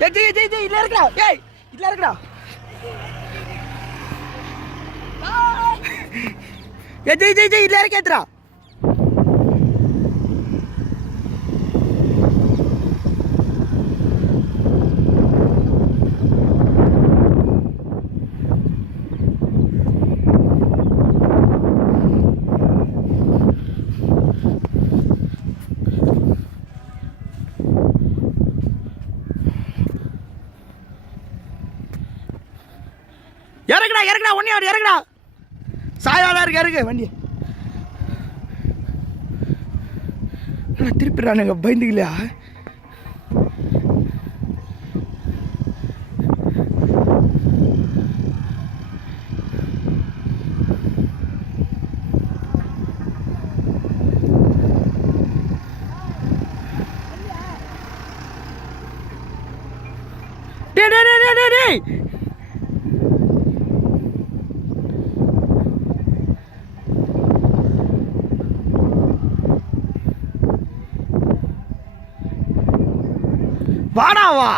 ஜெய் இல்ல இருக்கடா. ஏய் இல்ல இருக்கடா. ஜெய் இல்ல இருக்கேத்ரா. இறக்குடா ஒன்னே இறக்குடா. சாயாலாம் இருக்கு வண்டி. திருப்பிடுறானுங்க பயந்துக்கலையா? டேய் வாடா வா.